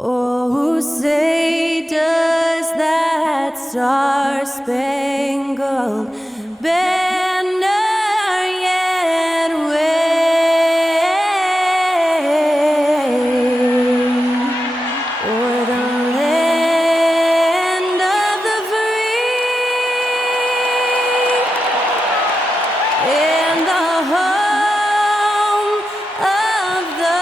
Oh, say does that star-spangled banner yet wave o'er the land of the free and the home of the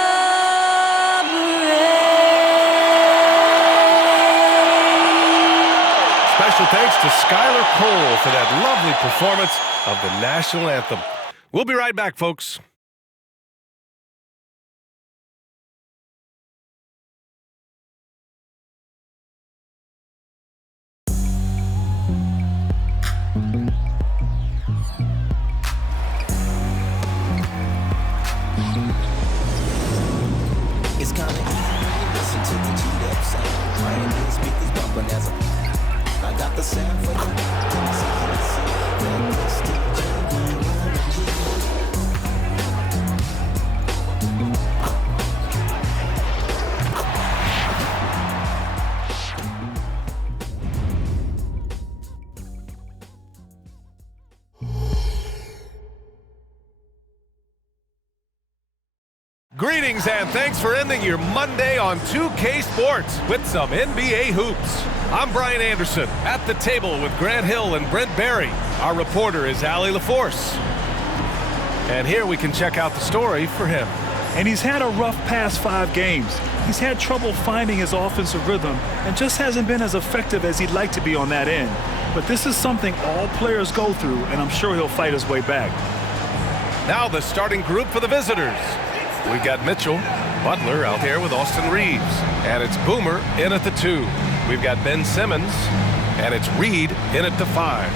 Special thanks to Skylar Cole for that lovely performance of the national anthem. We'll be right back, folks. It's kinda easy, listen to the G-Dep sound. Brand new speakers bumping as I got the sound for you. Greetings and thanks for ending your Monday on 2K Sports with some NBA hoops. I'm Brian Anderson at the table with Grant Hill and Brent Barry. Our reporter is Allie LaForce. And here we can check out the story for him. And he's had a rough past 5 games. He's had trouble finding his offensive rhythm and just hasn't been as effective as he'd like to be on that end. But this is something all players go through, and I'm sure he'll fight his way back. Now the starting group for the visitors. We've got Mitchell, Butler out there with Austin Reeves. And it's Boomer in at the 2. We've got Ben Simmons, and it's Reed in at the 5.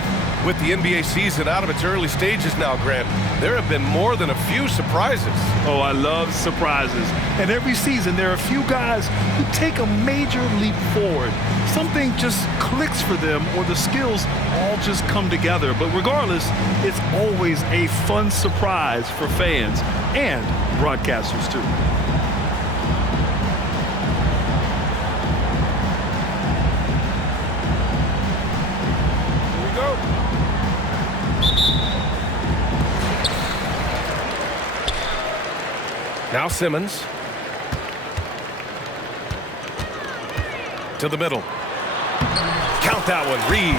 With the NBA season out of its early stages now, Grant, there have been more than a few surprises. Oh, I love surprises. And every season there are a few guys who take a major leap forward. Something just clicks for them, or the skills all just come together. But regardless, it's always a fun surprise for fans and broadcasters too. Here we go. Now Simmons. To the middle. Count that one, Reed.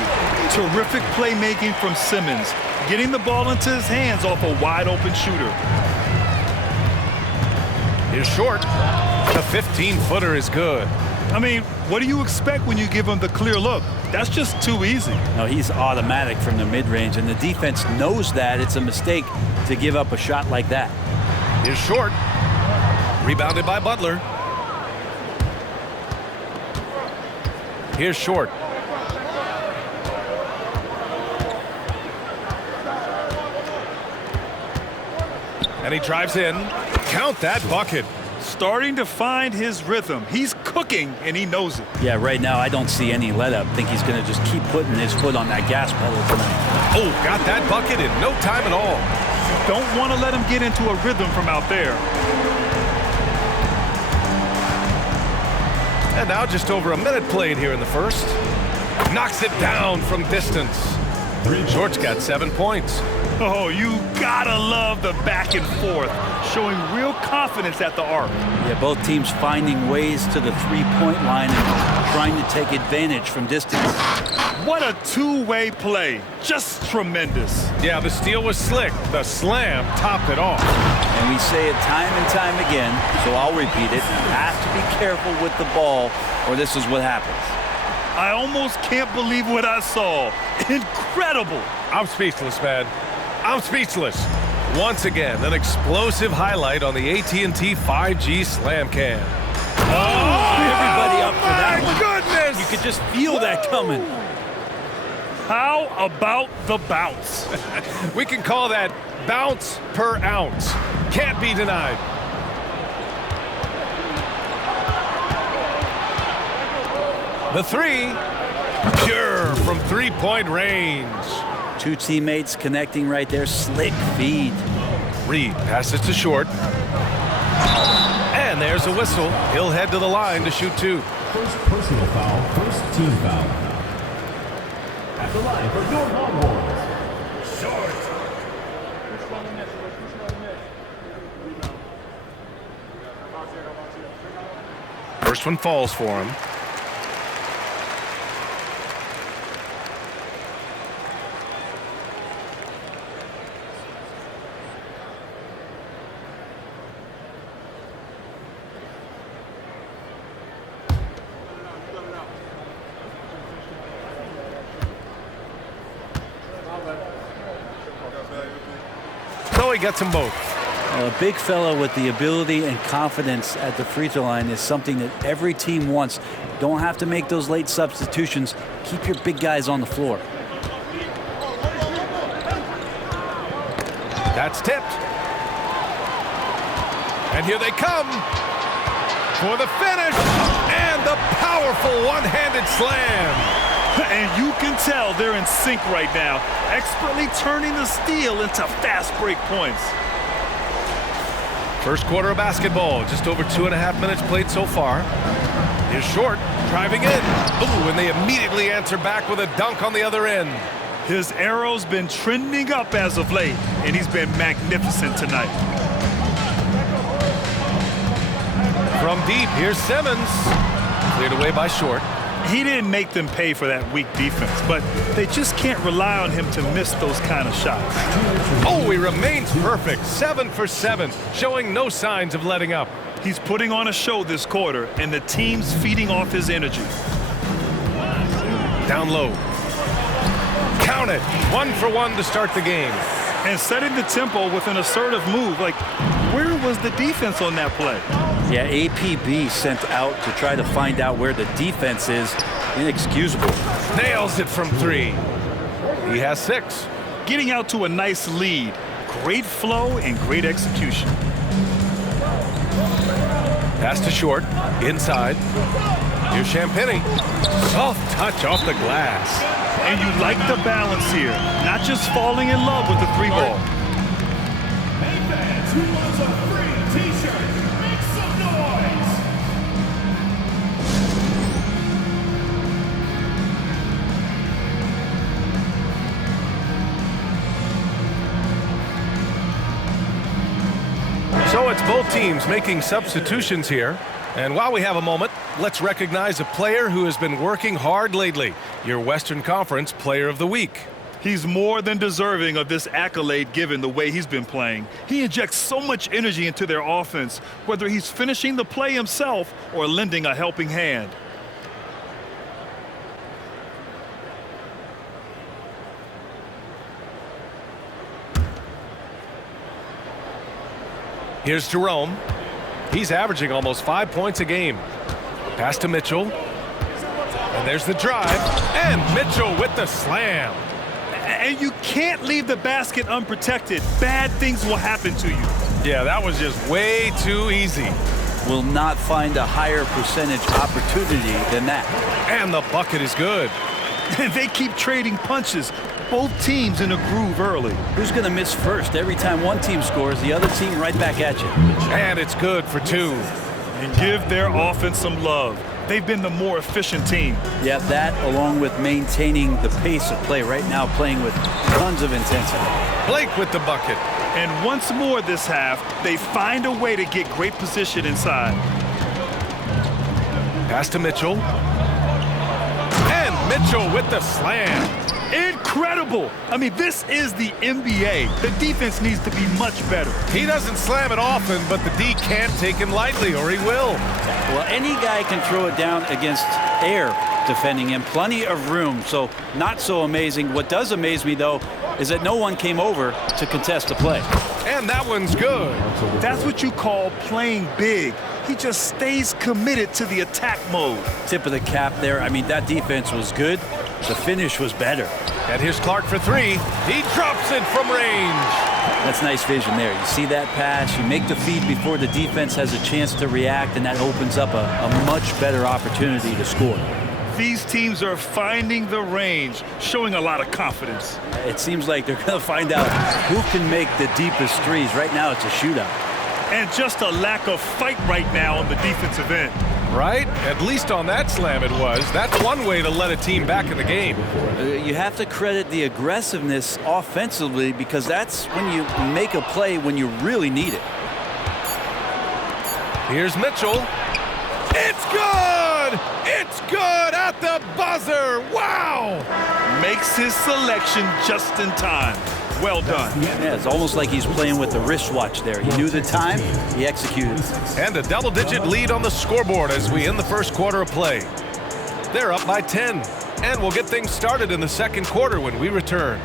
Terrific playmaking from Simmons, getting the ball into his hands off a wide open shooter. Is short. The 15-footer is good. I mean, what do you expect when you give him the clear look? That's just too easy. No, he's automatic from the mid-range, and the defense knows that it's a mistake to give up a shot like that. Is short. Rebounded by Butler. Here's short. And he drives in. Count that bucket. Starting to find his rhythm. He's cooking, and he knows it. Yeah, right now I don't see any let-up. I think he's going to just keep putting his foot on that gas pedal tonight. Oh, got that bucket in no time at all. Don't want to let him get into a rhythm from out there. And now just over a minute played here in the first. Knocks it down from distance. Short's got 7 points. Oh, you gotta love the back and forth, showing real confidence at the arc. Yeah, both teams finding ways to the three-point line and trying to take advantage from distance. What a two-way play. Just tremendous. Yeah, the steal was slick. The slam topped it off. And we say it time and time again, so I'll repeat it. You have to be careful with the ball, or this is what happens. I almost can't believe what I saw. Incredible. I'm speechless, man. I'm speechless. Once again, an explosive highlight on the AT&T 5G Slam Cam. Everybody up for that my one. goodness! You could just feel that coming. How about the bounce? We can call that bounce per ounce. Can't be denied. The 3, pure from three-point range. Two teammates connecting right there. Slick feed. Reed passes to short. And And there's a whistle. He'll head to the line to shoot 2. First personal foul, first team foul. At the line for your LongHorns. Short. First one falls for him. So he gets them both. A big fella with the ability and confidence at the free throw line is something that every team wants. Don't have to make those late substitutions. Keep your big guys on the floor. That's tipped. And here they come for the finish. And the powerful one-handed slam. And you can tell they're in sync right now, expertly turning the steal into fast break points. First quarter of basketball, just over 2.5 minutes played so far. Here's Short, driving in. Ooh, and they immediately answer back with a dunk on the other end. His arrow's been trending up as of late, and he's been magnificent tonight. From deep, here's Simmons. Cleared away by Short. He didn't make them pay for that weak defense, but they just can't rely on him to miss those kind of shots. Oh, he remains perfect. 7 for 7, showing no signs of letting up. He's putting on a show this quarter, and the team's feeding off his energy. Down low. Count it. 1 for 1 to start the game. And setting the tempo with an assertive move. Like, where was the defense on that play? Yeah, APB sent out to try to find out where the defense is. Inexcusable. Nails it from 3. He has 6. Getting out to a nice lead. Great flow and great execution. Pass to Short. Inside. Here's Champagny. Soft touch off the glass. And you like the balance here. Not just falling in love with the 3 ball. Hey fans, who wants a free t-shirt? Make some noise! So it's both teams making substitutions here. And while we have a moment, let's recognize a player who has been working hard lately. Your Western Conference Player of the Week. He's more than deserving of this accolade given the way he's been playing. He injects so much energy into their offense, whether he's finishing the play himself or lending a helping hand. Here's Jerome. He's averaging almost 5 points a game. Pass to Mitchell. And there's the drive. And Mitchell with the slam. And you can't leave the basket unprotected. Bad things will happen to you. Yeah, that was just way too easy. Will not find a higher percentage opportunity than that. And the bucket is good. And they keep trading punches. Both teams in a groove early. Who's going to miss first? Every time one team scores, the other team right back at you. And it's good for 2. And give their offense some love. They've been the more efficient team. Yeah, that along with maintaining the pace of play right now, playing with tons of intensity. Blake with the bucket. And once more this half, they find a way to get great position inside. Pass to Mitchell. And Mitchell with the slam. Incredible! I mean, this is the NBA. The defense needs to be much better. He doesn't slam it often, but the D can't take him lightly, or he will. Well, any guy can throw it down against air defending him. Plenty of room, so not so amazing. What does amaze me, though, is that no one came over to contest the play. And that one's good. That's what you call playing big. He just stays committed to the attack mode. Tip of the cap there. I mean, that defense was good. The finish was better. And here's Clark for 3. He drops it from range. That's nice vision there. You see that pass, you make the feed before the defense has a chance to react, and that opens up a much better opportunity to score. These teams are finding the range, showing a lot of confidence. It seems like they're going to find out who can make the deepest threes. Right now, it's a shootout. And just a lack of fight right now on the defensive end. Right? At least on that slam it was. That's one way to let a team back in the game. You have to credit the aggressiveness offensively, because that's when you make a play when you really need it. Here's Mitchell. It's good! It's good at the buzzer! Wow! Makes his selection just in time. Well done. Yeah, it's almost like he's playing with the wristwatch there. He knew the time, he executed. And a double-digit lead on the scoreboard as we end the first quarter of play. They're up by 10, and we'll get things started in the second quarter when we return.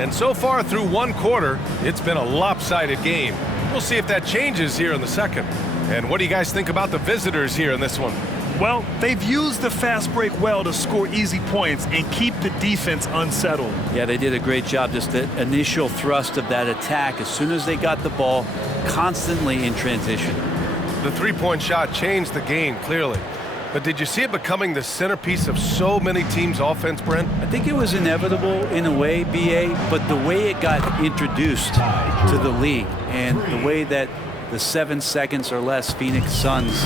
And so far through one quarter, it's been a lopsided game. We'll see if that changes here in the second. And what do you guys think about the visitors here in this one? Well, they've used the fast break well to score easy points and keep the defense unsettled. Yeah, they did a great job. Just the initial thrust of that attack, as soon as they got the ball, constantly in transition. The three-point shot changed the game, clearly. But did you see it becoming the centerpiece of so many teams' offense, Brent? I think it was inevitable in a way, B.A., but the way it got introduced to the league and the way that the 7 seconds or less Phoenix Suns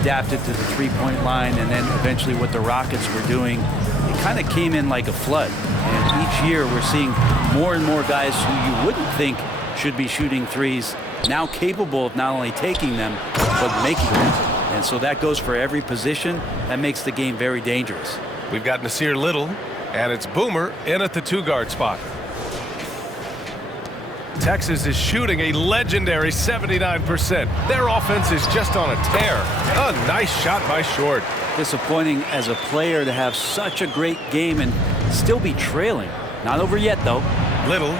adapted to the three-point line, and then eventually what the Rockets were doing, it kind of came in like a flood. And each year we're seeing more and more guys who you wouldn't think should be shooting threes now capable of not only taking them, but making them. And so that goes for every position. That makes the game very dangerous. We've got Nasir Little, and it's Boomer in at the two-guard spot. Texas is shooting a legendary 79%. Their offense is just on a tear. A nice shot by Short. Disappointing as a player to have such a great game and still be trailing. Not over yet, though. Little.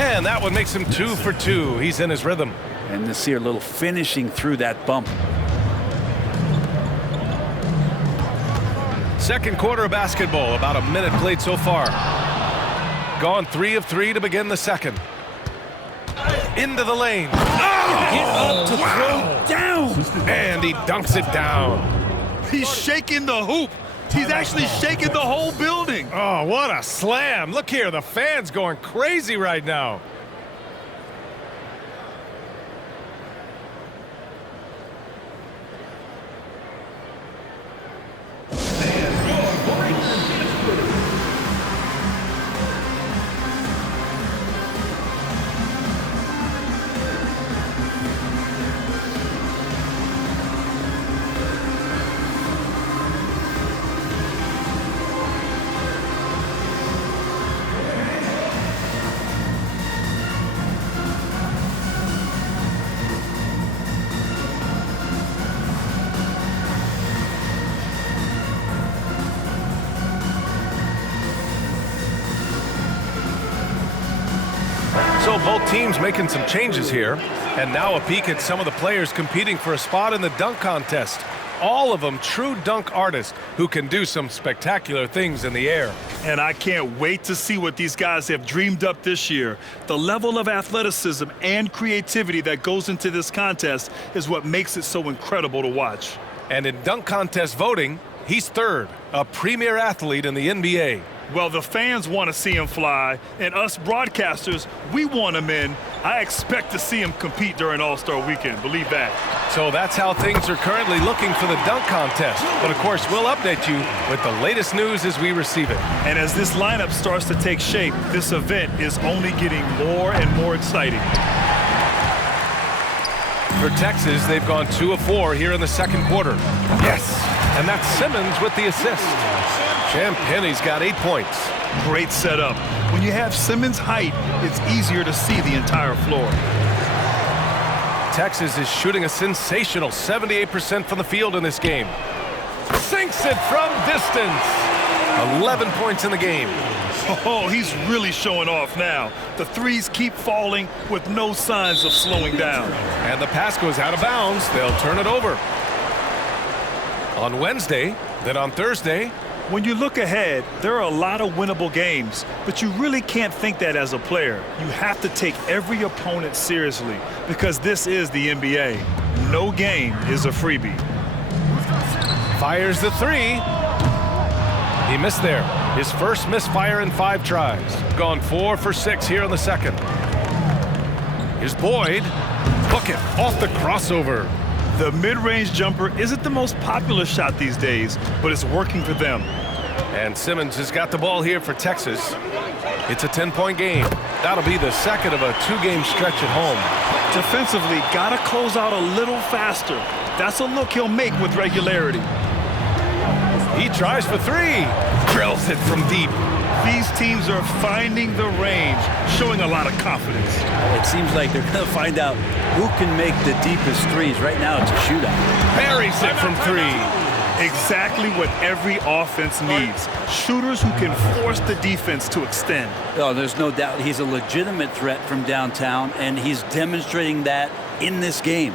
And that one makes him 2 for 2. He's in his rhythm. And Nasir Little finishing through that bump. Second quarter of basketball, about a minute played so far. Gone 3 of 3 to begin the second. Into the lane. Oh, Get up to throw down. And he dunks it down. He's shaking the hoop. He's actually shaking the whole building. Oh, what a slam. Look here, the fans going crazy right now. So both teams making some changes here. And now a peek at some of the players competing for a spot in the dunk contest. All of them true dunk artists who can do some spectacular things in the air. And I can't wait to see what these guys have dreamed up this year. The level of athleticism and creativity that goes into this contest is what makes it so incredible to watch. And in dunk contest voting, he's third, a premier athlete in the NBA. Well, the fans want to see him fly, and us broadcasters, we want him in. I expect to see him compete during All-Star Weekend, believe that. So that's how things are currently looking for the dunk contest. But of course, we'll update you with the latest news as we receive it. And as this lineup starts to take shape, this event is only getting more and more exciting. For Texas, they've gone 2 of 4 here in the second quarter. Yes, and that's Simmons with the assist. Champagne's got 8 points. Great setup. When you have Simmons' height, it's easier to see the entire floor. Texas is shooting a sensational 78% from the field in this game. Sinks it from distance. 11 points in the game. Oh, he's really showing off now. The threes keep falling with no signs of slowing down. And the pass goes out of bounds. They'll turn it over. On Wednesday, then on Thursday. When you look ahead, there are a lot of winnable games, but you really can't think that as a player. You have to take every opponent seriously because this is the NBA. No game is a freebie. Fires the three. He missed there. His first misfire in 5 tries. Gone 4 for 6 here in the second. Here's Boyd. Book it off the crossover. The mid-range jumper isn't the most popular shot these days, but it's working for them. And Simmons has got the ball here for Texas. It's a 10-point game. That'll be the second of a 2-game stretch at home. Defensively, gotta close out a little faster. That's a look he'll make with regularity. He tries for 3. Drills it from deep. These teams are finding the range, showing a lot of confidence. It seems like they're going to find out who can make the deepest threes. Right now, it's a shootout. Buries it from 3. Exactly what every offense needs. Shooters who can force the defense to extend. Oh, there's no doubt he's a legitimate threat from downtown, and he's demonstrating that in this game.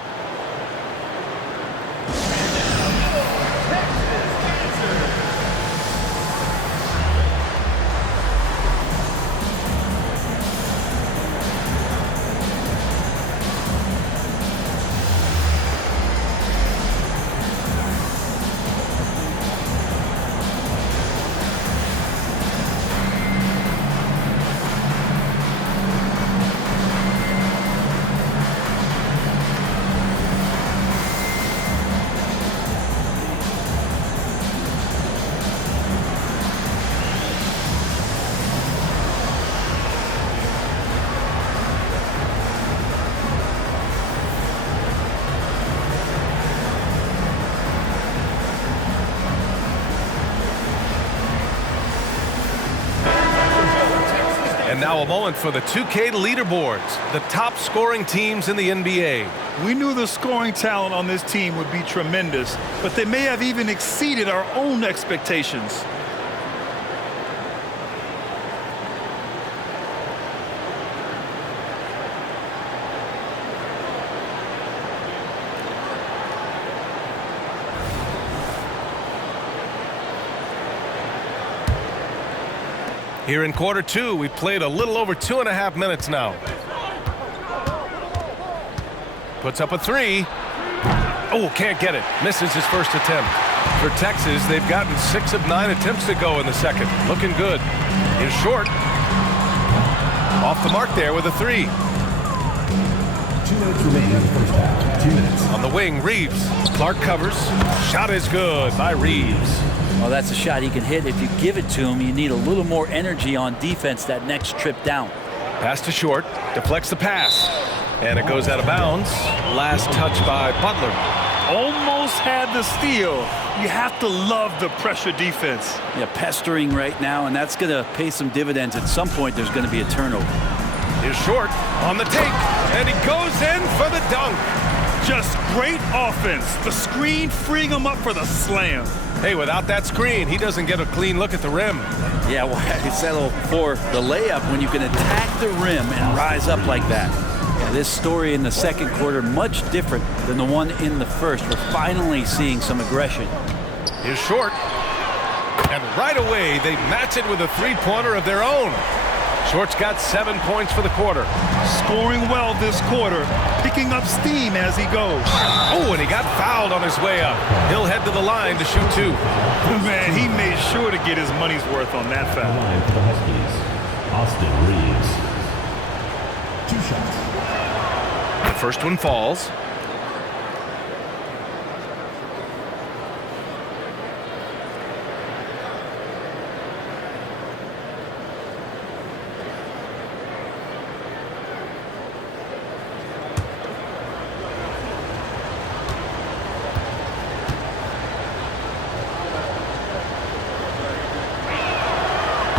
And now a moment for the 2K leaderboards, the top scoring teams in the NBA. We knew the scoring talent on this team would be tremendous, but they may have even exceeded our own expectations. Here in quarter 2, we've played a little over 2.5 minutes now. Puts up a 3. Oh, can't get it. Misses his first attempt. For Texas, they've gotten 6 of 9 attempts to go in the second. Looking good. Is short. Off the mark there with a 3. 2 minutes remaining in the first half. 2 minutes. On the wing, Reeves. Clark covers. Shot is good by Reeves. Well, that's a shot he can hit. If you give it to him, you need a little more energy on defense that next trip down. Pass to short. Deflects the pass. And it goes out of bounds. Last touch by Butler. Almost had the steal. You have to love the pressure defense. Yeah, pestering right now, and that's going to pay some dividends. At some point, there's going to be a turnover. Is short on the take. And he goes in for the dunk. Just great offense. The screen freeing him up for the slam. Hey, without that screen, he doesn't get a clean look at the rim. Yeah, well, you settle for the layup when you can attack the rim and rise up like that. Yeah, this story in the second quarter, much different than the one in the first. We're finally seeing some aggression. Is short. And right away, they match it with a three-pointer of their own. Short's got 7 points for the quarter. Scoring well this quarter, picking up steam as he goes. Oh, and he got fouled on his way up. He'll head to the line to shoot 2. Man, he made sure to get his money's worth on that The foul. line for the Huskies, Austin Reeves. 2 shots. The first one falls.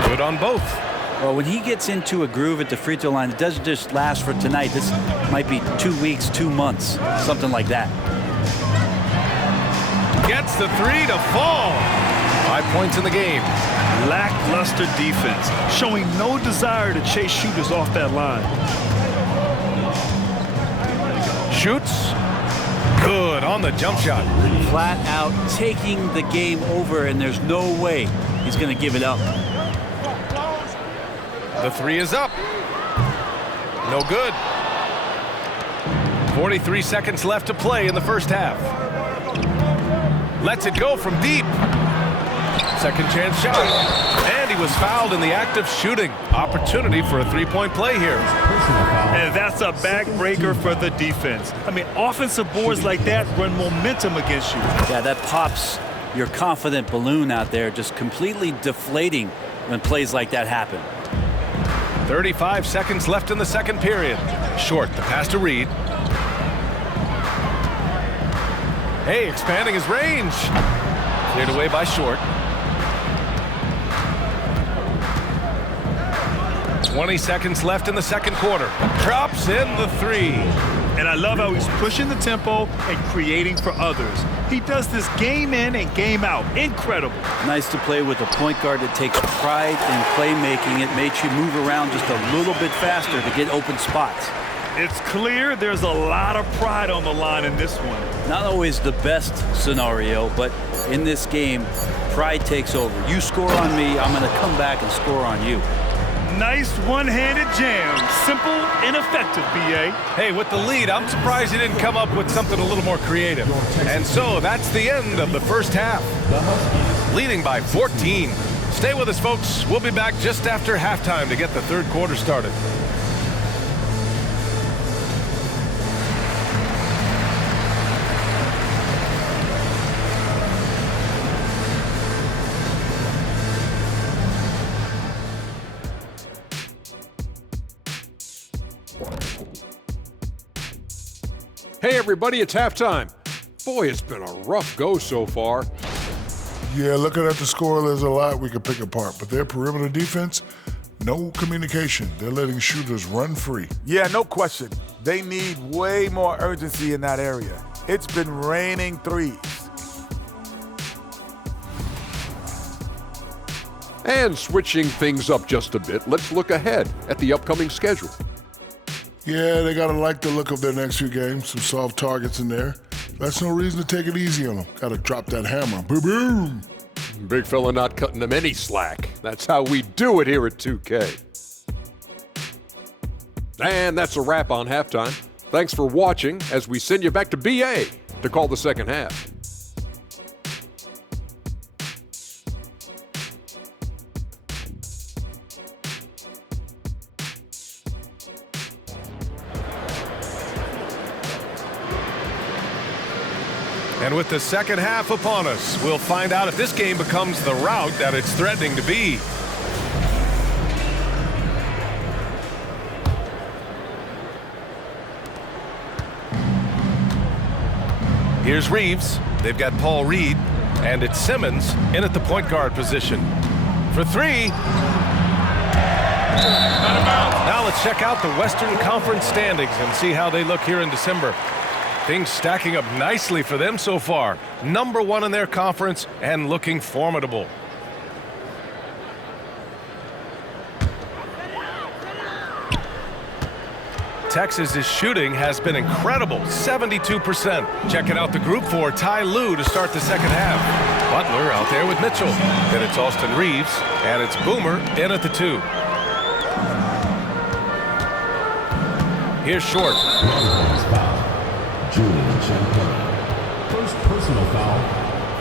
Good on both. Well, when he gets into a groove at the free throw line, it doesn't just last for tonight. This might be 2 weeks, 2 months, something like that. Gets the 3 to fall. 5 points in the game. Lackluster defense, showing no desire to chase shooters off that line. Shoots. Good on the jump shot. Flat out taking the game over, and there's no way he's going to give it up. The three is up. No good. 43 seconds left to play in the first half. Lets it go from deep. Second chance shot. And he was fouled in the act of shooting. Opportunity for a three-point play here. And that's a backbreaker for the defense. I mean, offensive boards like that run momentum against you. Yeah, that pops your confident balloon out there, just completely deflating when plays like that happen. 35 seconds left in the second period. Short, the pass to Reed. Hey, expanding his range. Cleared away by Short. 20 seconds left in the second quarter. Drops in the three. And I love how he's pushing the tempo and creating for others. He does this game in and game out. Incredible. Nice to play with a point guard that takes pride in playmaking. It makes you move around just a little bit faster to get open spots. It's clear there's a lot of pride on the line in this one. Not always the best scenario, but in this game, pride takes over. You score on me, I'm going to come back and score on you. Nice one-handed jam. Simple and effective, B.A. Hey, with the lead, I'm surprised he didn't come up with something a little more creative. And so that's the end of the first half. Leading by 14. Stay with us, folks. We'll be back just after halftime to get the third quarter started. Hey everybody, it's halftime. Boy, it's been a rough go so far. Yeah, looking at the score, there's a lot we could pick apart, but their perimeter defense, no communication. They're letting shooters run free. Yeah, no question. They need way more urgency in that area. It's been raining threes. And switching things up just a bit, let's look ahead at the upcoming schedule. Yeah, they gotta like the look of their next few games. Some soft targets in there. That's no reason to take it easy on them. Gotta drop that hammer. Boom, boom. Big fella not cutting them any slack. That's how we do it here at 2K. And that's a wrap on halftime. Thanks for watching as we send you back to BA to call the second half. And with the second half upon us, we'll find out if this game becomes the rout that it's threatening to be. Here's Reeves. They've got Paul Reed, and it's Simmons in at the point guard position. For three. Now let's check out the Western Conference standings and see how they look here in December. Things stacking up nicely for them so far. Number one in their conference and looking formidable. Texas's shooting has been incredible, 72%. Checking out the group for Ty Lue to start the second half. Butler out there with Mitchell. Then it's Austin Reeves, and it's Boomer in at the two. Here's Short. Julian Champagne. First personal foul,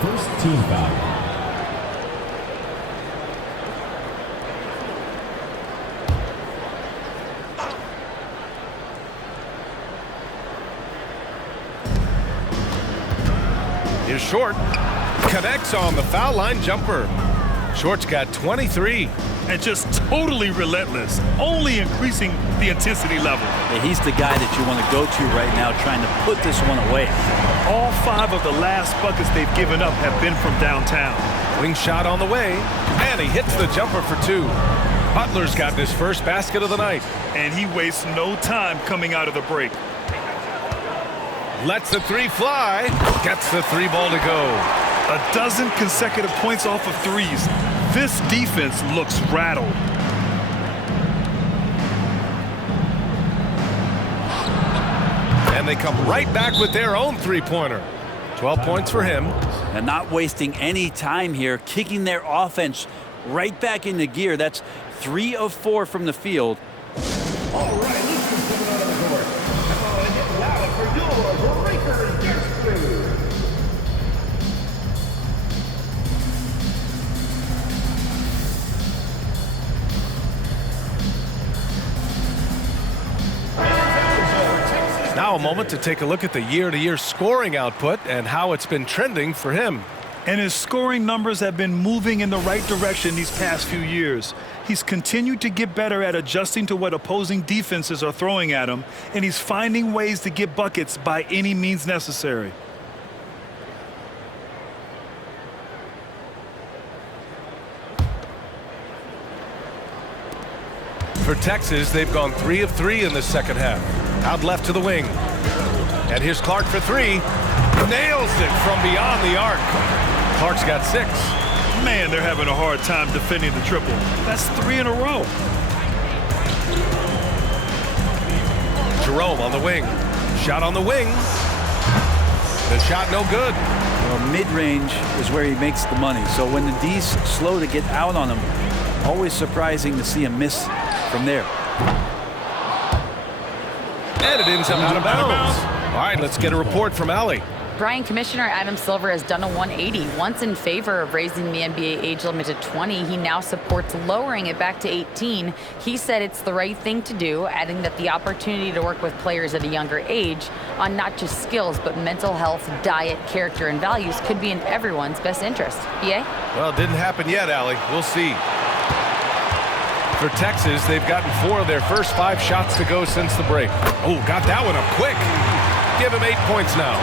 first team foul. Here's Short. Connects on the foul line jumper. Short's got 23. And just totally relentless, only increasing the intensity level. Yeah, he's the guy that you want to go to right now, trying to put this one away. All 5 of the last buckets they've given up have been from downtown. Wing shot on the way, and he hits the jumper for 2. Butler's got his first basket of the night. And he wastes no time coming out of the break. Lets the three fly, gets the 3 ball to go. A dozen consecutive points off of threes. This defense looks rattled. And they come right back with their own three-pointer. 12 points for him. And not wasting any time here, kicking their offense right back into gear. That's 3 of 4 from the field. All right, Lucoon coming out of the court. Come on and get loud for your breaker dance crew. Now a moment to take a look at the year-to-year scoring output and how it's been trending for him. And his scoring numbers have been moving in the right direction these past few years. He's continued to get better at adjusting to what opposing defenses are throwing at him, and he's finding ways to get buckets by any means necessary. For Texas, they've gone 3 of 3 in the second half. Out left to the wing. And here's Clark for 3. Nails it from beyond the arc. Clark's got 6. Man, they're having a hard time defending the triple. That's 3 in a row. Jerome on the wing. Shot on the wing. The shot no good. Well, mid-range is where he makes the money. So when the D's slow to get out on him, always surprising to see him miss from there. And it ends up out of bounds. All right, let's get a report from Allie. Brian, Commissioner Adam Silver has done a 180. Once in favor of raising the NBA age limit to 20, he now supports lowering it back to 18. He said it's the right thing to do, adding that the opportunity to work with players at a younger age on not just skills, but mental health, diet, character, and values could be in everyone's best interest. BA? Well, it didn't happen yet, Allie. We'll see. For Texas, they've gotten 4 of their first 5 shots to go since the break. Oh, got that one up quick. Give him 8 points now.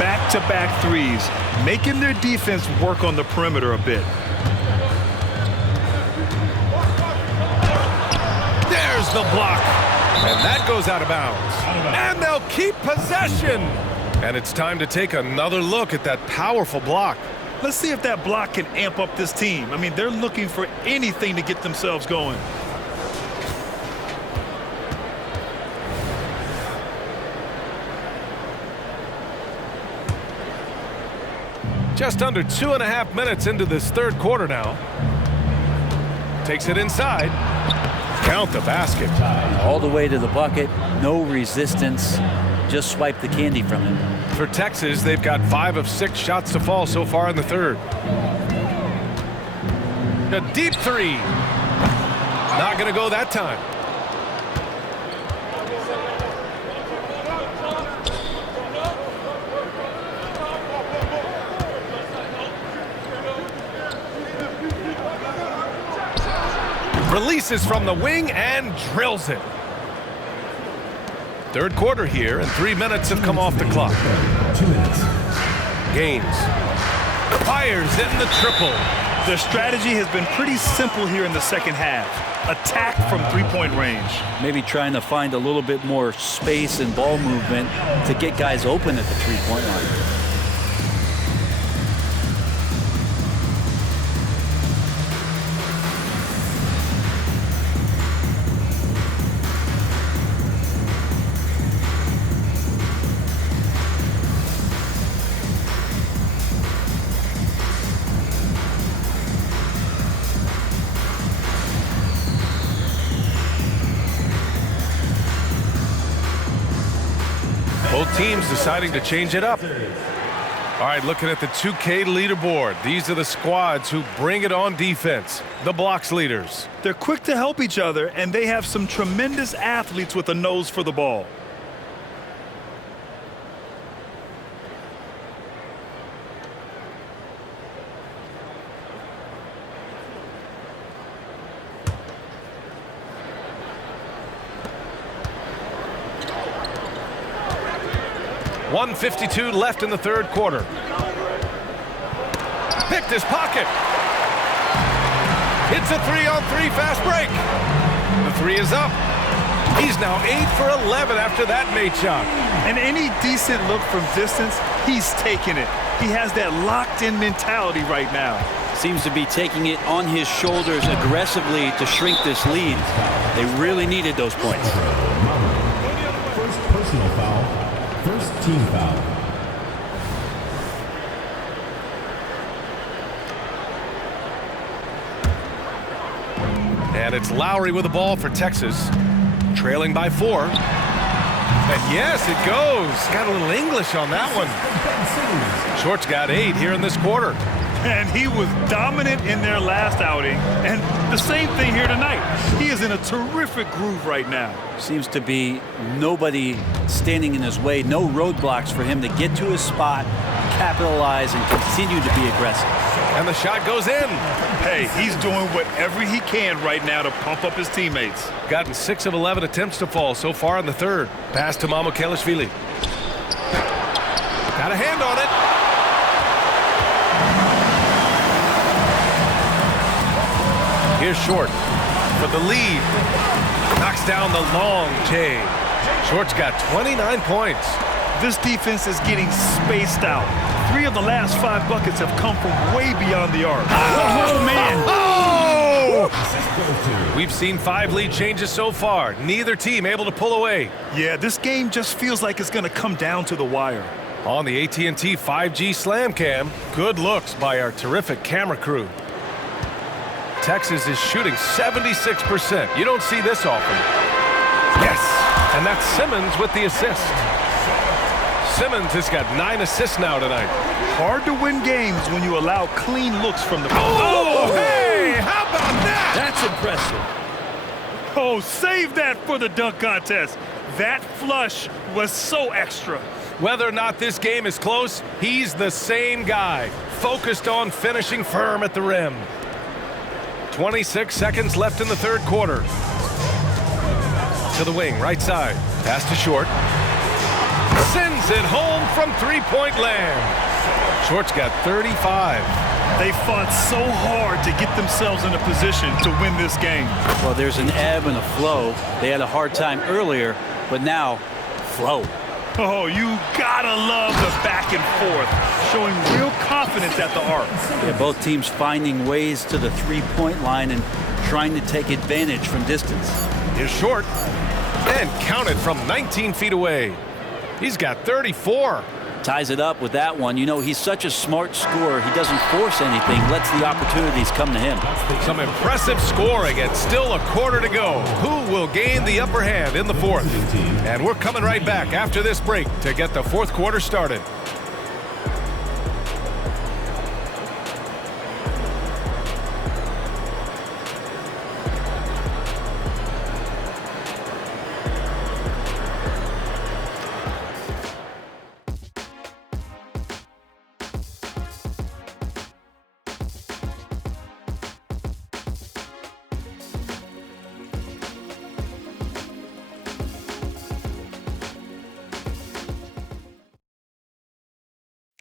Back-to-back threes, making their defense work on the perimeter a bit. There's the block. And that goes out of bounds. And they'll keep possession. And it's time to take another look at that powerful block. Let's see if that block can amp up this team. I mean, they're looking for anything to get themselves going. Just under 2.5 minutes into this third quarter now. Takes it inside. Count the basket. All the way to the bucket, no resistance. Just swipe the candy from him. For Texas, they've got 5 of 6 shots to fall so far in the third. A deep 3. Not going to go that time. Releases from the wing and drills it. Third quarter here, and 3 minutes have come off the clock. 2 minutes. Gaines fires in the triple. Their strategy has been pretty simple here in the second half. Attack from three-point range. Maybe trying to find a little bit more space and ball movement to get guys open at the three-point line. Both teams deciding to change it up. All right, looking at the 2K leaderboard. These are the squads who bring it on defense. The blocks leaders. They're quick to help each other, and they have some tremendous athletes with a nose for the ball. .152 left in the third quarter. Picked his pocket. It's a 3-on-3 fast break. The 3 is up. He's now 8 for 11 after that made shot. And any decent look from distance, he's taking it. He has that locked-in mentality right now. Seems to be taking it on his shoulders aggressively to shrink this lead. They really needed those points. First personal foul. First team foul. And it's Lowry with the ball for Texas, trailing by 4. And yes, it goes. Got a little English on that one. Short's got 8 here in this quarter. And he was dominant in their last outing. And the same thing here tonight. He is in a terrific groove right now. Seems to be nobody standing in his way, no roadblocks for him to get to his spot, capitalize, and continue to be aggressive. And the shot goes in. Hey, he's doing whatever he can right now to pump up his teammates. Gotten 6 of 11 attempts to fall so far in the third. Pass to Mamukelashvili. Got a hand on it. Here's Short for the lead. Knocks down the long J. Short's got 29 points. This defense is getting spaced out. 3 of the last 5 buckets have come from way beyond the arc. Oh, man. Oh! We've seen 5 lead changes so far. Neither team able to pull away. Yeah, this game just feels like it's going to come down to the wire. On the AT&T 5G Slam Cam, good looks by our terrific camera crew. Texas is shooting 76%. You don't see this often. Yes, and that's Simmons with the assist. Simmons has got 9 assists now tonight. Hard to win games when you allow clean looks from the... Oh, hey, how about that? That's impressive. Oh, save that for the dunk contest. That flush was so extra. Whether or not this game is close, he's the same guy, focused on finishing firm at the rim. 26 seconds left in the third quarter. To the wing, right side. Pass to Short. Sends it home from three-point land. Short's got 35. They fought so hard to get themselves in a position to win this game. Well, there's an ebb and a flow. They had a hard time earlier, but now, flow. Oh, you gotta love the back and forth, showing real confidence at the arc. Yeah, both teams finding ways to the three-point line and trying to take advantage from distance. Here's Short, and counted from 19 feet away. He's got 34. Ties it up with that one. You know, he's such a smart scorer. He doesn't force anything, lets the opportunities come to him. Some impressive scoring and still a quarter to go. Who will gain the upper hand in the fourth? And we're coming right back after this break to get the fourth quarter started.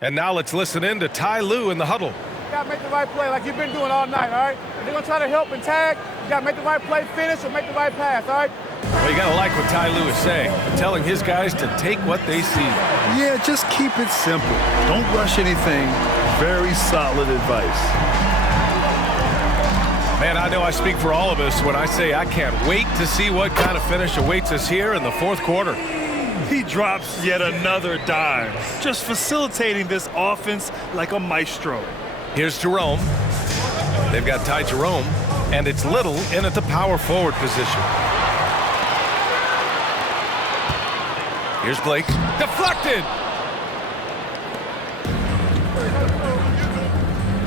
And now let's listen in to Ty Lue in the huddle. You gotta make the right play like you've been doing all night, all right? If they're gonna try to help and tag, you gotta make the right play, finish, or make the right pass, all right? Well, you gotta like what Ty Lue is saying, telling his guys to take what they see. Yeah, just keep it simple. Don't rush anything. Very solid advice. Man, I know I speak for all of us when I say I can't wait to see what kind of finish awaits us here in the fourth quarter. He drops yet another dime, just facilitating this offense like a maestro. Here's Jerome. They've got Ty Jerome, and it's Little in at the power forward position. Here's Blake. Deflected!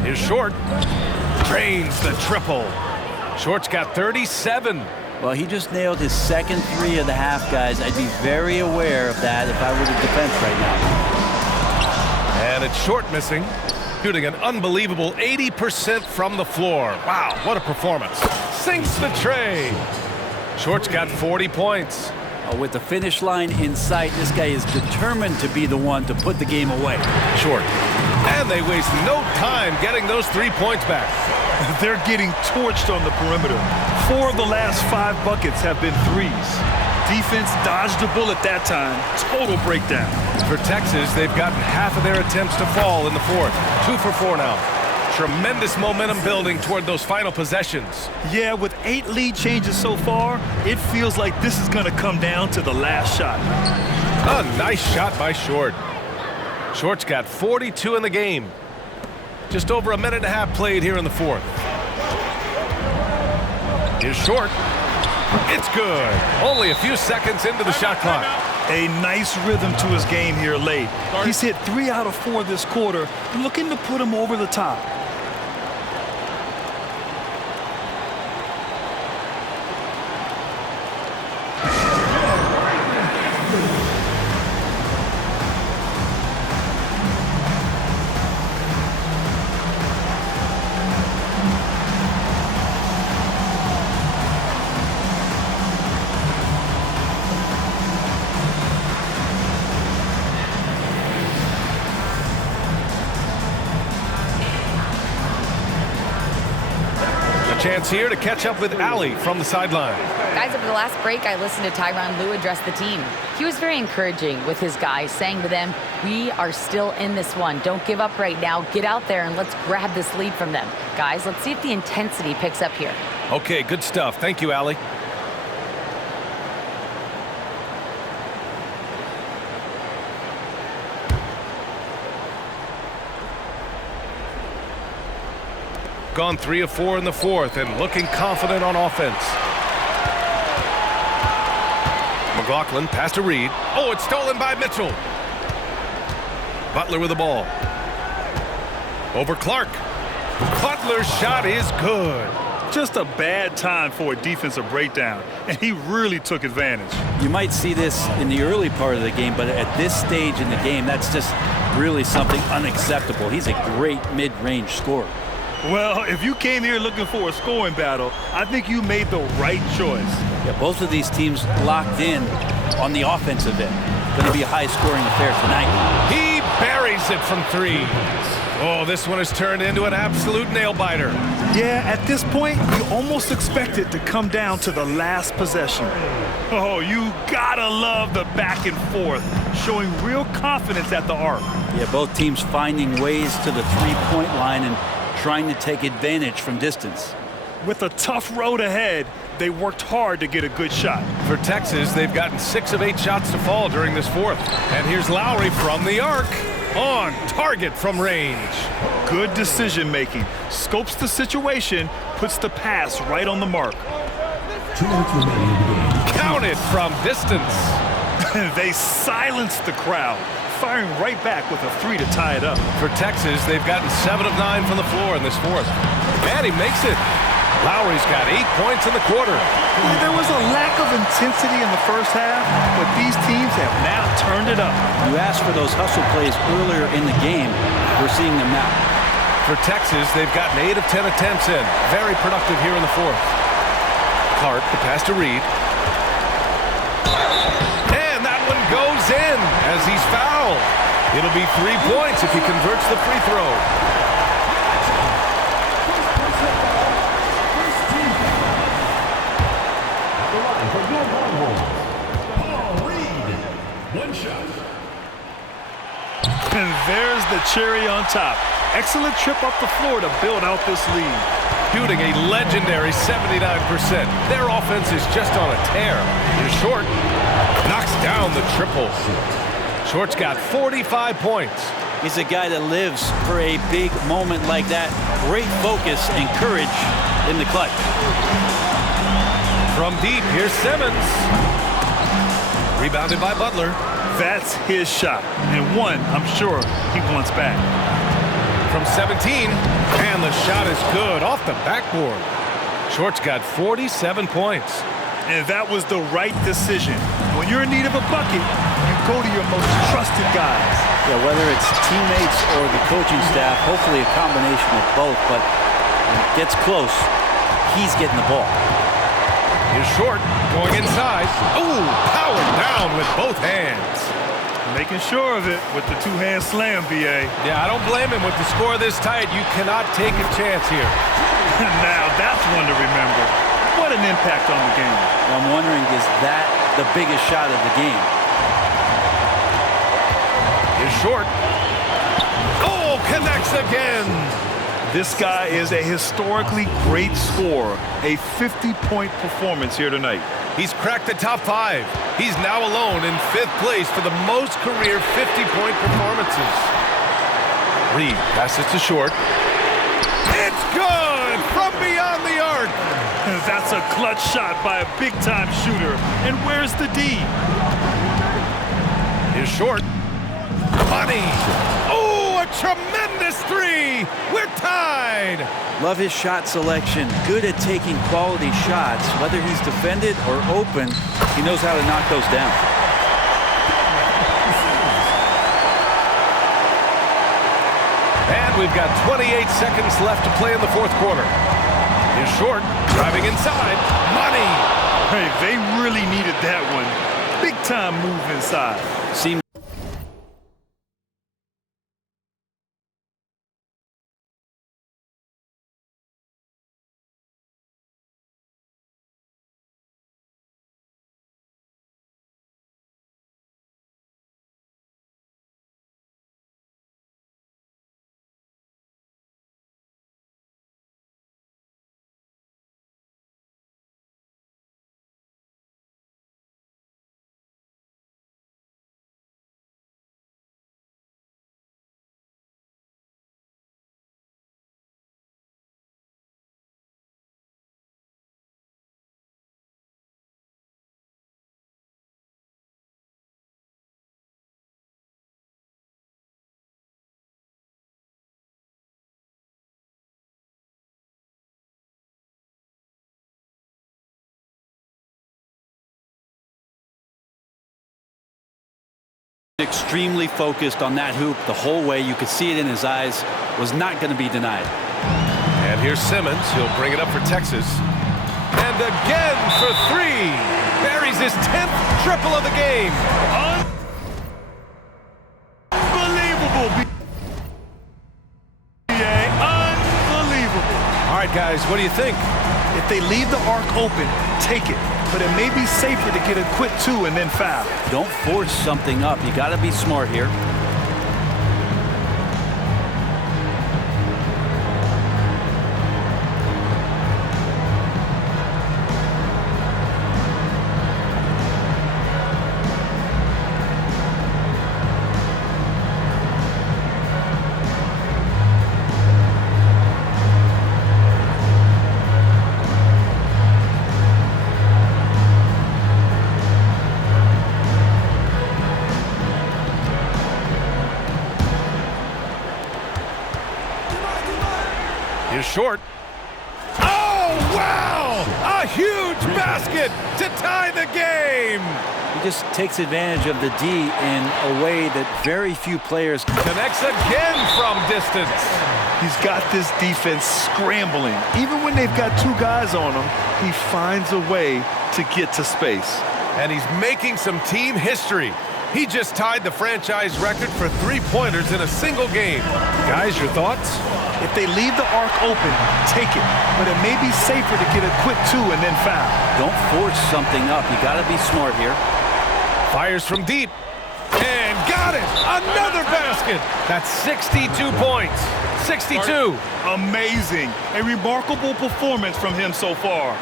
Here's Short. Drains the triple. Short's got 37. Well, he just nailed his second three of the half, guys. I'd be very aware of that if I were the defense right now. And it's Short missing, shooting an unbelievable 80% from the floor. Wow, what a performance. Sinks the tray. Short's got 40 points. With the finish line in sight, this guy is determined to be the one to put the game away. Short. And they waste no time getting those 3 points back. They're getting torched on the perimeter. 4 of the last 5 buckets have been threes. Defense dodged the bullet that time. Total breakdown. For Texas, they've gotten half of their attempts to fall in the fourth. 2 for 4 now. Tremendous momentum building toward those final possessions. Yeah, with 8 lead changes so far, it feels like this is going to come down to the last shot. A nice shot by Short. Short's got 42 in the game. Just over a minute and a half played here in the fourth. Here's Short. It's good. Only a few seconds into the shot clock. A nice rhythm to his game here late. He's hit 3 out of 4 this quarter, looking to put him over the top. Chance here to catch up with Allie from the sideline. Guys, over the last break, I listened to Tyronn Lue address the team. He was very encouraging with his guys, saying to them, we are still in this one. Don't give up right now. Get out there and let's grab this lead from them. Guys, let's see if the intensity picks up here. Okay, good stuff. Thank you, Allie. Gone 3 of 4 in the fourth and looking confident on offense. McLaughlin pass to Reed. Oh, it's stolen by Mitchell. Butler with the ball. Over Clark. Butler's shot is good. Just a bad time for a defensive breakdown, and he really took advantage. You might see this in the early part of the game, but at this stage in the game, that's just really something unacceptable. He's a great mid-range scorer. Well, if you came here looking for a scoring battle, I think you made the right choice. Yeah, both of these teams locked in on the offensive end. Going to be a high-scoring affair tonight. He buries it from 3. Oh, this one has turned into an absolute nail-biter. Yeah, at this point, you almost expect it to come down to the last possession. Oh, you gotta love the back and forth, showing real confidence at the arc. Yeah, both teams finding ways to the three-point line and trying to take advantage from distance. With a tough road ahead, they worked hard to get a good shot. For Texas, they've gotten 6 of 8 shots to fall during this fourth. And here's Lowry from the arc. On target from range. Good decision making. Scopes the situation, puts the pass right on the mark. 2 minutes remaining in the game. Count it from distance. They silenced the crowd, firing right back with a 3 to tie it up. For Texas, they've gotten 7 of 9 from the floor in this fourth. And he makes it. Lowry's got 8 points in the quarter. There was a lack of intensity in the first half, but these teams have now turned it up. You asked for those hustle plays earlier in the game. We're seeing them now. For Texas, they've gotten 8 of 10 attempts in. Very productive here in the fourth. Clark, the pass to Reed. And that one goes in as he's fouled. It'll be 3 points if he converts the free throw. And there's the cherry on top. Excellent trip up the floor to build out this lead. Shooting a legendary 79%. Their offense is just on a tear. Here's Short. Knocks down the triple. Short's got 45 points. He's a guy that lives for a big moment like that. Great focus and courage in the clutch. From deep, here's Simmons. Rebounded by Butler. That's his shot, and one I'm sure he wants back. From 17, and the shot is good off the backboard. Short's got 47 points. And that was the right decision. When you're in need of a bucket, you go to your most trusted guys. Yeah, whether it's teammates or the coaching staff, hopefully a combination of both, but when it gets close, he's getting the ball. Here's Short going inside. Ooh, powered down with both hands. Making sure of it with the two-hand slam, B.A. Yeah, I don't blame him. With the score this tight, you cannot take a chance here. Now that's one to remember. What an impact on the game. I'm wondering, is that the biggest shot of the game? Is short. Oh, connects again. This guy is a historically great scorer. A 50-point performance here tonight. He's cracked the top 5. He's now alone in 5th place for the most career 50-point performances. Reed passes to short. It's good from beyond the arc. That's a clutch shot by a big-time shooter. And where's the D? Is short. Money. Oh, a tremendous 3. We're tied. Love his shot selection. Good at taking quality shots. Whether he's defended or open, he knows how to knock those down. And we've got 28 seconds left to play in the 4th quarter. Is short, driving inside. Money. Hey, they really needed that one. Big time move inside. Seems extremely focused on that hoop the whole way. You could see it in his eyes. Was not going to be denied. And here's Simmons. He'll bring it up for Texas. And again for 3. Buries his 10th triple of the game. Unbelievable. Unbelievable. All right, guys, what do you think? If they leave the arc open, take it. But it may be safer to get a quick 2 and then foul. Don't force something up. You got to be smart here. Is short. Oh, wow! A huge basket to tie the game. He just takes advantage of the D in a way that very few players can. Connects again from distance. He's got this defense scrambling. Even when they've got 2 guys on him, he finds a way to get to space. And he's making some team history. He just tied the franchise record for 3-pointers in a single game. Guys, your thoughts? If they leave the arc open, take it. But it may be safer to get a quick 2 and then foul. Don't force something up. You got to be smart here. Fires from deep. And got it! Another basket! That's 62 points. 62. Amazing. A remarkable performance from him so far.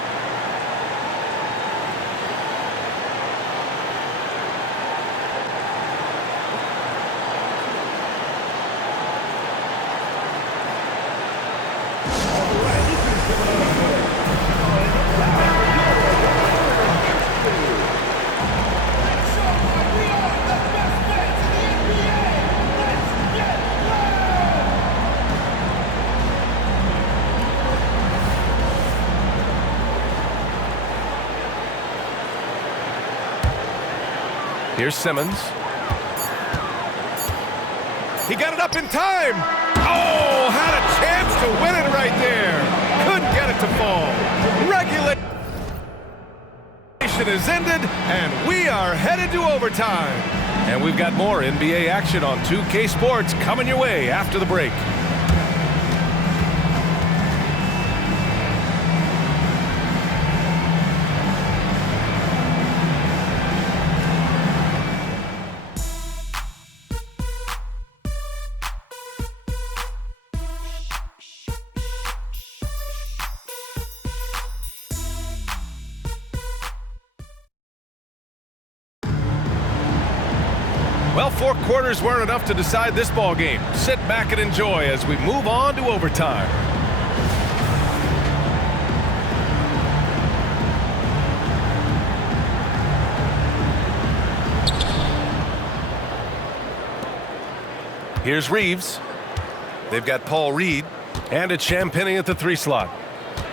Here's Simmons. He got it up in time. Oh, had a chance to win it right there. Couldn't get it to fall. Regulation is ended, and we are headed to overtime. And we've got more NBA action on 2K Sports coming your way after the break. Well, 4 quarters weren't enough to decide this ball game. Sit back and enjoy as we move on to overtime. Here's Reeves. They've got Paul Reed, and it's Champagny at the 3 slot.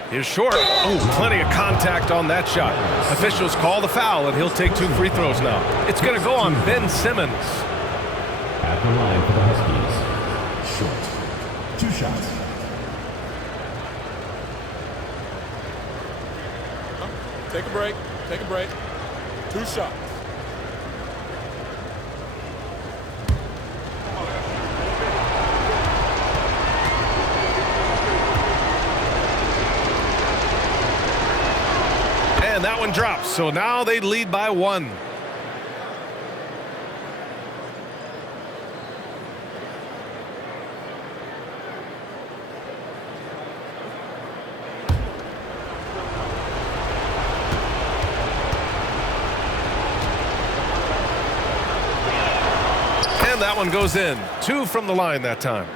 Here's Short. Oh, plenty of contact on that shot. Officials call the foul, and he'll take 2 free throws now. It's going to go on Ben Simmons. At the line for the Huskies, Short. 2 shots. Take a break. Take a break. 2 shots. And that one drops, so now they lead by 1. And that one goes in. 2 from the line that time.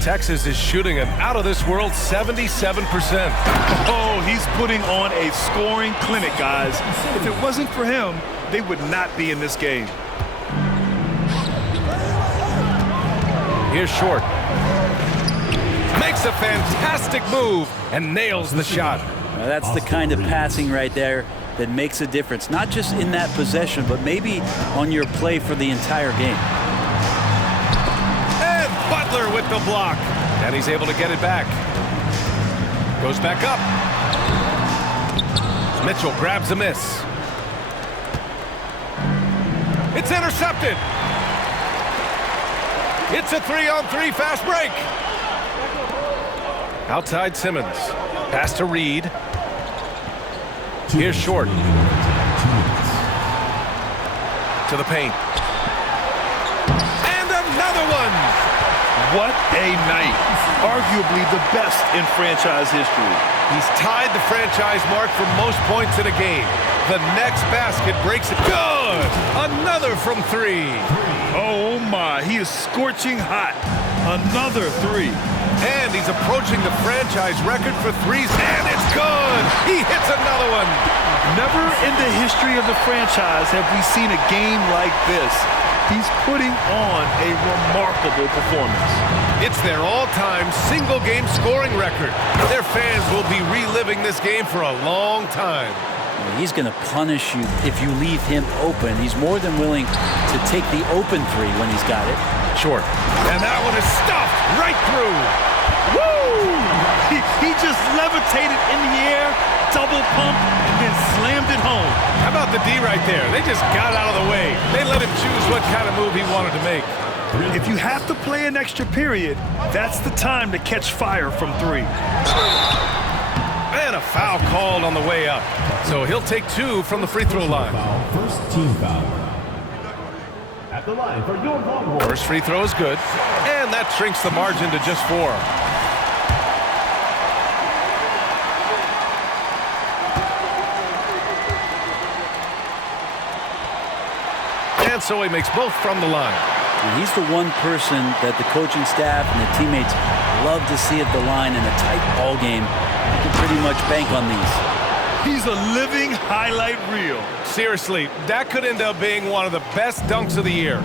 Texas is shooting an out-of-this-world 77%. Oh, he's putting on a scoring clinic, guys. If it wasn't for him, they would not be in this game. Here's Short. Makes a fantastic move and nails the shot. Now, that's the kind of passing right there that makes a difference, not just in that possession, but maybe on your play for the entire game. Butler with the block, and he's able to get it back. Goes back up. Mitchell grabs a miss. It's intercepted. It's a 3-on-3 fast break. Outside Simmons. Pass to Reed. Here's Short. To the paint. And another one. What a night. Arguably the best in franchise history. He's tied the franchise mark for most points in a game. The next basket breaks it. Good! Another from 3. Oh my, he is scorching hot. Another 3. And he's approaching the franchise record for threes, and it's good! He hits another one! Never in the history of the franchise have we seen a game like this. He's putting on a remarkable performance. It's their all-time single-game scoring record. Their fans will be reliving this game for a long time. He's going to punish you if you leave him open. He's more than willing to take the open 3 when he's got it. Short. And that one is stuffed right through. Woo! He just levitated in the air, double pump, and then slammed it home. How about the D right there? They just got out of the way. They let him choose what kind of move he wanted to make. If you have to play an extra period, that's the time to catch fire from 3. And a foul called on the way up. So he'll take 2 from the free throw line. First team foul. At the line for your LongHorn. First free throw is good. And that shrinks the margin to just 4. And so he makes both from the line. And he's the one person that the coaching staff and the teammates love to see at the line in a tight ball game. You can pretty much bank on these. He's a living highlight reel. Seriously, that could end up being one of the best dunks of the year.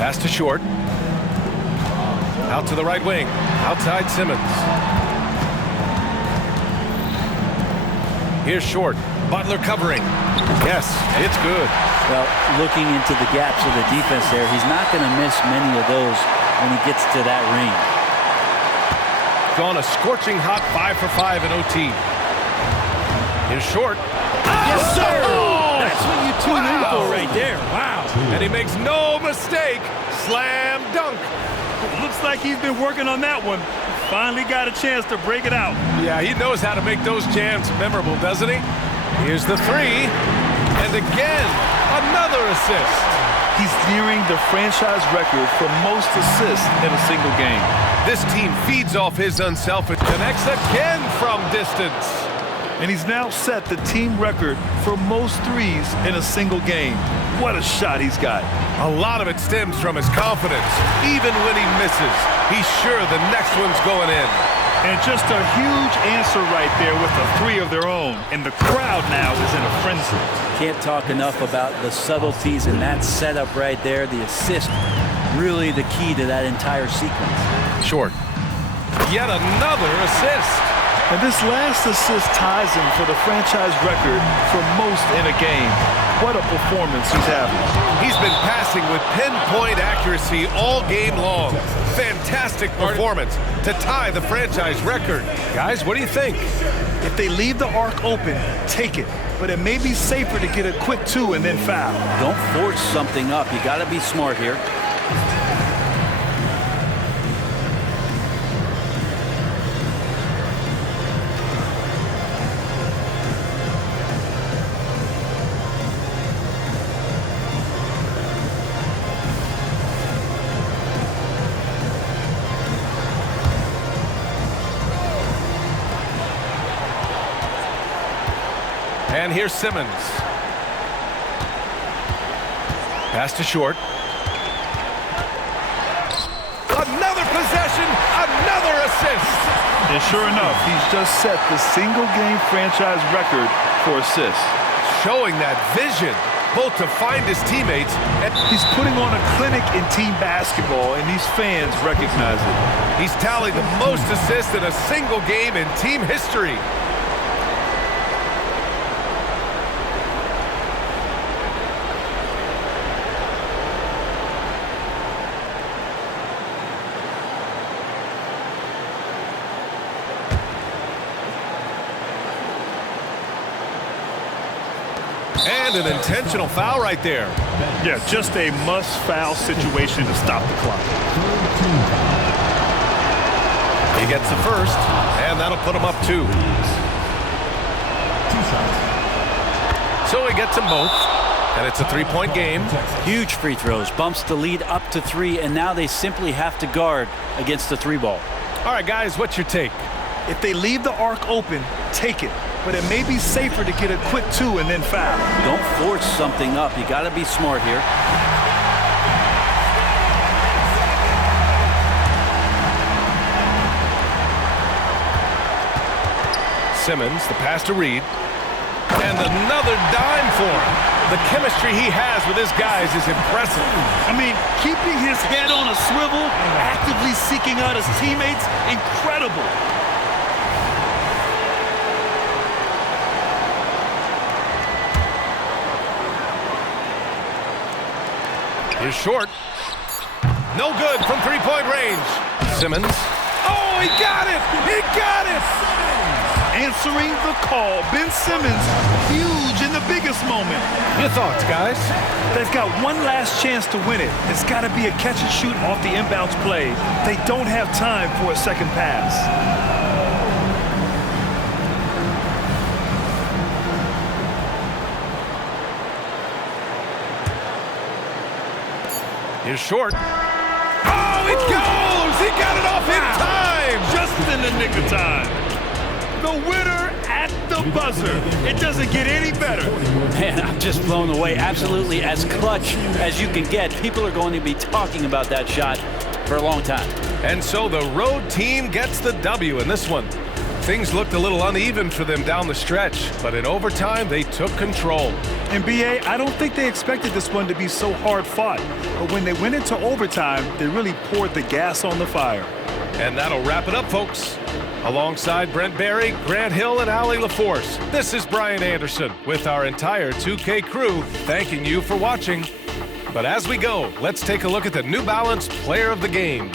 Pass to Short. Out to the right wing. Outside Simmons. Here's Short. Butler covering. Yes, it's good. Well, looking into the gaps of the defense there, he's not going to miss many of those when he gets to that range. Gone a scorching hot 5 for 5 in OT. Here's Short. Yes, sir! Oh! That's what you tune in for right there. Wow. And he makes no mistake. Slam dunk. Looks like he's been working on that one. Finally got a chance to break it out. Yeah, he knows how to make those jams memorable, doesn't he? Here's the 3. And again, another assist. He's nearing the franchise record for most assists in a single game. This team feeds off his unselfish. Connects again from distance. And he's now set the team record for most threes in a single game. What a shot he's got. A lot of it stems from his confidence. Even when he misses, he's sure the next one's going in. And just a huge answer right there with a three of their own. And the crowd now is in a frenzy. Can't talk enough about the subtleties in that setup right there. The assist, really the key to that entire sequence. Short. Yet another assist. And this last assist ties him for the franchise record for most in a game. What a performance he's having. He's been passing with pinpoint accuracy all game long. Fantastic performance to tie the franchise record. Guys, what do you think? If they leave the arc open, take it. But it may be safer to get a quick two and then foul. Don't force something up. You got to be smart here. And here's Simmons. Pass to Short. Another possession, another assist. And sure enough, he's just set the single-game franchise record for assists. Showing that vision, both to find his teammates and he's putting on a clinic in team basketball, and these fans recognize it. He's tallied the most assists in a single game in team history. And an intentional foul right there. Yeah, just a must-foul situation to stop the clock. He gets the first, and that'll put him up 2. So he gets them both, and it's a 3-point game. Huge free throws, bumps the lead up to 3, and now they simply have to guard against the 3-ball. All right, guys, what's your take? If they leave the arc open, take it. But it may be safer to get a quick two and then foul. Don't force something up. You got to be smart here. Simmons, the pass to Reed. And another dime for him. The chemistry he has with his guys is impressive. I mean, keeping his head on a swivel, actively seeking out his teammates, incredible. Here's Short. No good from 3-point range. Simmons. Oh, he got it! He got it! Answering the call. Ben Simmons, huge in the biggest moment. Your thoughts, guys? They've got one last chance to win it. It's got to be a catch and shoot off the inbounds play. They don't have time for a second pass. Here's Short. Oh, it goes! He got it off in time! Just in the nick of time. The winner at the buzzer. It doesn't get any better. Man, I'm just blown away. Absolutely as clutch as you can get. People are going to be talking about that shot for a long time. And so the road team gets the W in this one. Things looked a little uneven for them down the stretch, but in overtime, they took control. And B.A., I don't think they expected this one to be so hard-fought. But when they went into overtime, they really poured the gas on the fire. And that'll wrap it up, folks. Alongside Brent Barry, Grant Hill, and Allie LaForce, this is Brian Anderson with our entire 2K crew thanking you for watching. But as we go, let's take a look at the New Balance Player of the Game.